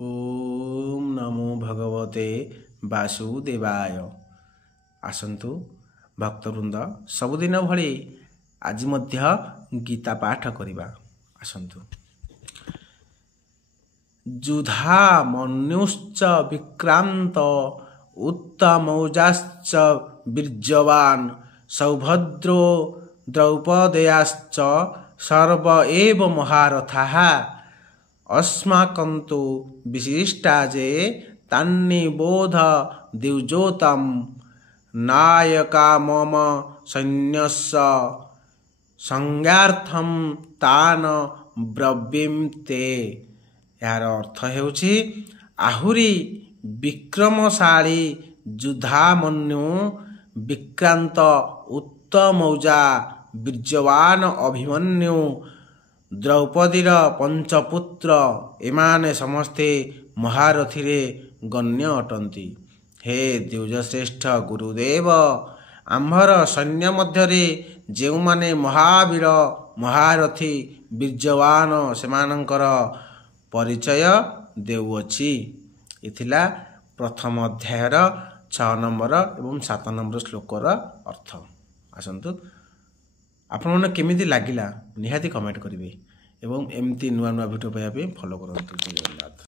ओम नमो भगवते वासुदेवाय। आसन्तु भक्तवृंद सबुदिन भली आज मध्य गीता पाठ करिबा। आसन्तु। जुधा मन्युश्च विक्रांत उत्तमौजाश्च बीर्यवान् सौभद्रो द्रौपदेयाश्च सर्व एव महारथाः अस्माकन्तु विशिष्टाजे तान्निबोध द्विजोतं नायका मम सैन्यस्य संज्ञार्थं तान ब्रवीमते। यार अर्थ हेउछि आहुरी विक्रमशाली युधामन्यु विक्रांत उत्तमौजा बीर्यवान अभिमन्यु द्रौपदीर पंचपुत्र एमाने समस्ते महारथी रे गण्य अटंती। हे द्विजश्रेष्ठ गुरुदेव, आम्भर सैन्य मध्यरे जेउ माने महावीर महारथी बीर्यवान सेमानंकर परिचय देउअछि। इथिला प्रथम अध्यायर 6 नंबर एवं 7 नंबर श्लोकर अर्थ। आसन्तु आपन केमिति लागिला निहाती कमेंट करिवे एवं एमती नुआ नुआ भिडियो पाइबा फॉलो करंतु। धन्यवाद।